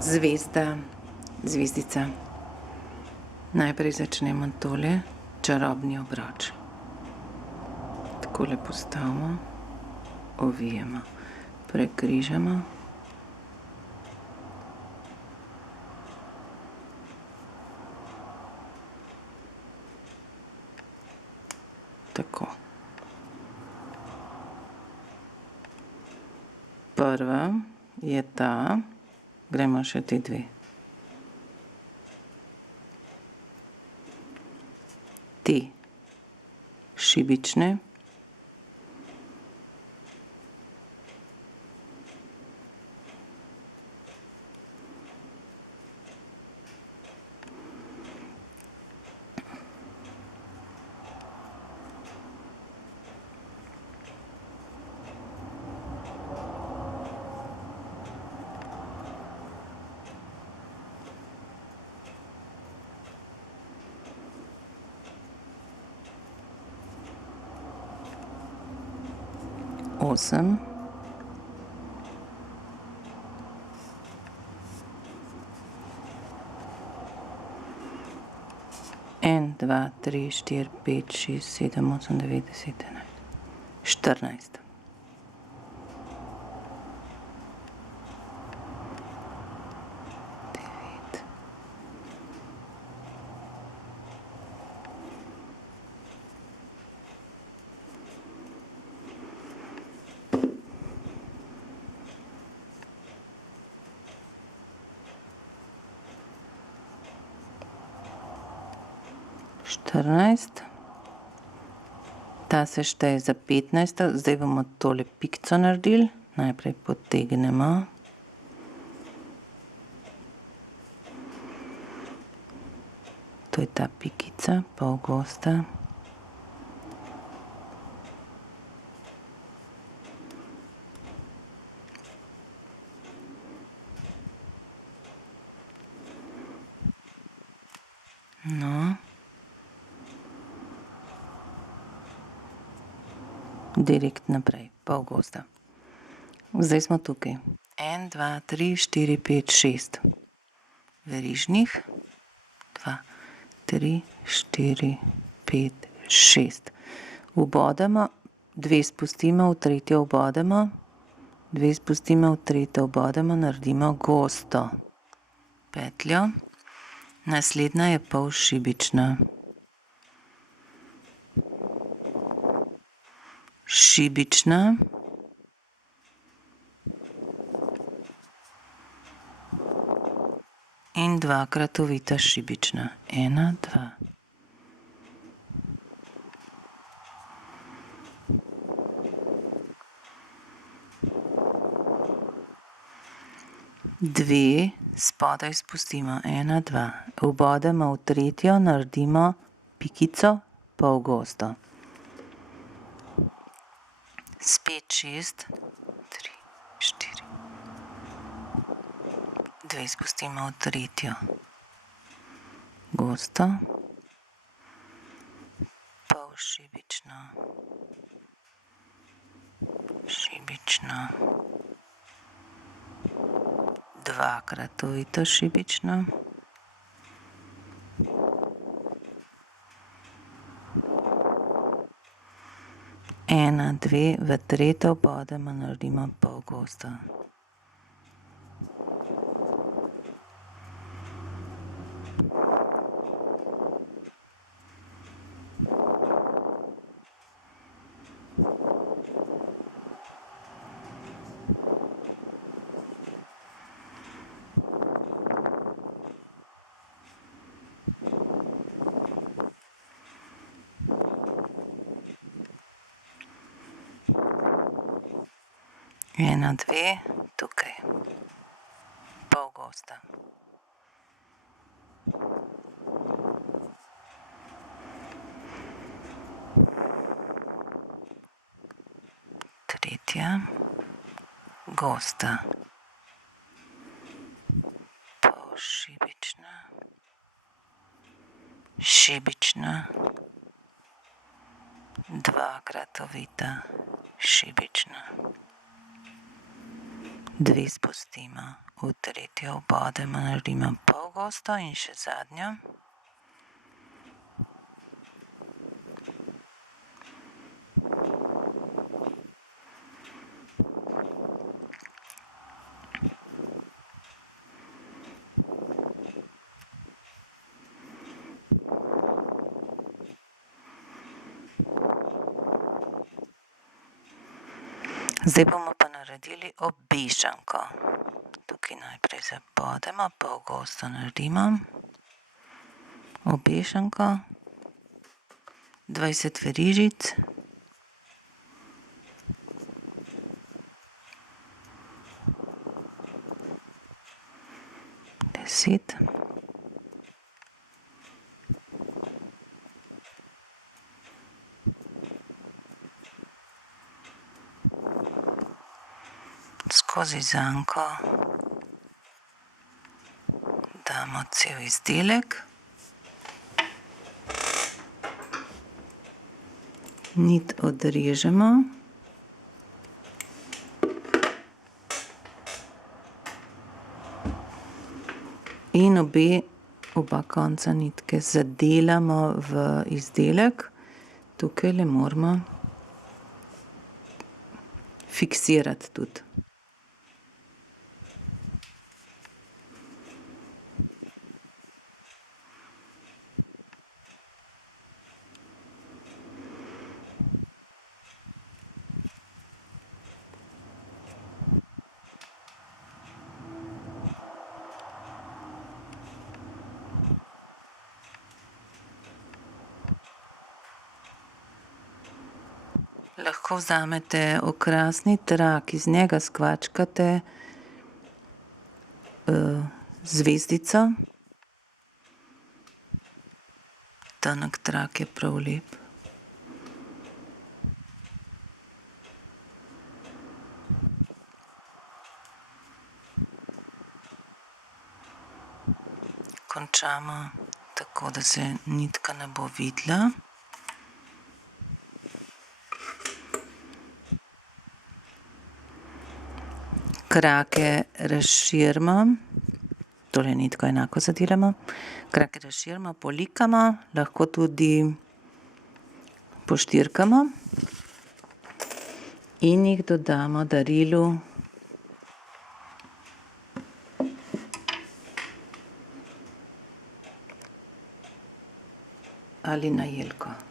Zvezda, zvezdica. Najprej začnemo tole, čarobni obroč. Takole postavimo, ovijemo, prekrižamo. Tako. Prva je ta, gremo še te dve. Te šibične. Osem. En, dva, tri, štiri, pet, šest, sedem, osem, devet, 10, 11, 14. Devet. Štirinajst. Ta se šteje za 15. Zdaj bomo tole pikico naredili. Najprej potegnemo. To je ta pikica, pol gosta. No. Direkt naprej, pol gosta. Zdaj smo tukaj. 1, 2, 3, 4, 5, 6 verižnih. 2, 3, 4, 5, 6. Vbodemo, 2 spustimo, v tretjo vbodemo, 2 spustimo, v tretjo vbodemo, naredimo gosto petljo. Naslednja je polšibična. Šibična. In dvakrat ovita šibična. 1, 2. Dve spodaj spustimo. 1, 2. Vbodemo v tretjo, naredimo pikico pol gosto. Spet 6, 3, 4. 2 spustimo v tretjo. Gosto. Pol šibično. Šibično. Dvakrat ovito šibično. Ena, dve, v tretjo vbodemo, naredimo pol gosto. Ena, dve, tukaj. Pol gosta. Tretja. Gosta. Pol šibična. Šibična. Dvakrat ovita šibična. 2 spustimo, v tretjo obodemo, naredimo pol gosto in še zadnjo. Zdaj bomo pa naredili obešanko. Tukaj najprej zabodemo, pol gosto naredimo. Obešanko. 20 verižic. Deset. Skozi zanko damo cel izdelek. Nit odrežemo. In oba konca nitke zadelamo v izdelek. Tukajle moramo fiksirati tudi. Lahko vzamete okrasni trak, iz njega skvačkate zvezdico. Tanek trak je prav lep. Končamo tako, da se nitka ne bo videla. Krake razširimo, tole nitko enako zadelamo. Krake razširimo, polikamo, lahko tudi poštirkamo in jih dodamo darilu ali na jelko.